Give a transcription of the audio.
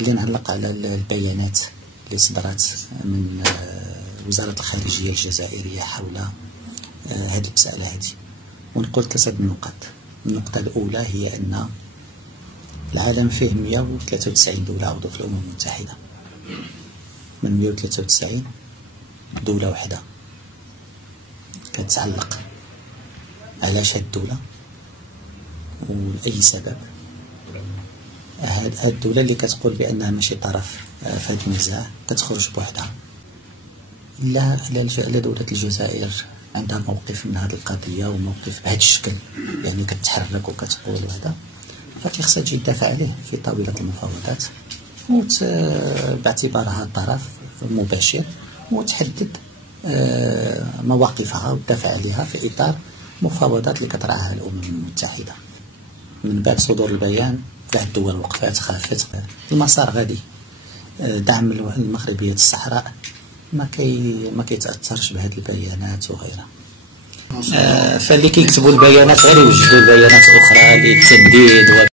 اللي نعلق على البيانات اللي صدرت من وزارة الخارجية الجزائرية حول هذه المسألة هذه، ونقول 3 نقاط. النقطة الأولى هي أن العالم فيه 193 دولة عضو في الأمم المتحدة، من 193 دولة وحدة كتعلق. علاش هاد الدولة ولأي سبب؟ هاد الدولة اللي كتقول بأنها ماشي طرف في هاد النزاع كتخرج بوحدها. لا دولة الجزائر عندها موقف من هذه القضية وموقف بهذا الشكل، يعني كتحرك وكتقول وهذا، فخصها تجي تدافع عليه في طاولة المفاوضات باعتبارها طرف مباشر، وتحدد مواقفها وتدافع عليها في إطار مفاوضات اللي كتراعاها الأمم المتحدة. من بعد صدور البيان كاع الدول وقفات خافت. المسار غادي، دعم المغربية الصحراء ما كيتأثرش بهذه البيانات وغيرها. فاللي كيكتبوا البيانات غير يوجدوا بيانات أخرى للتنديد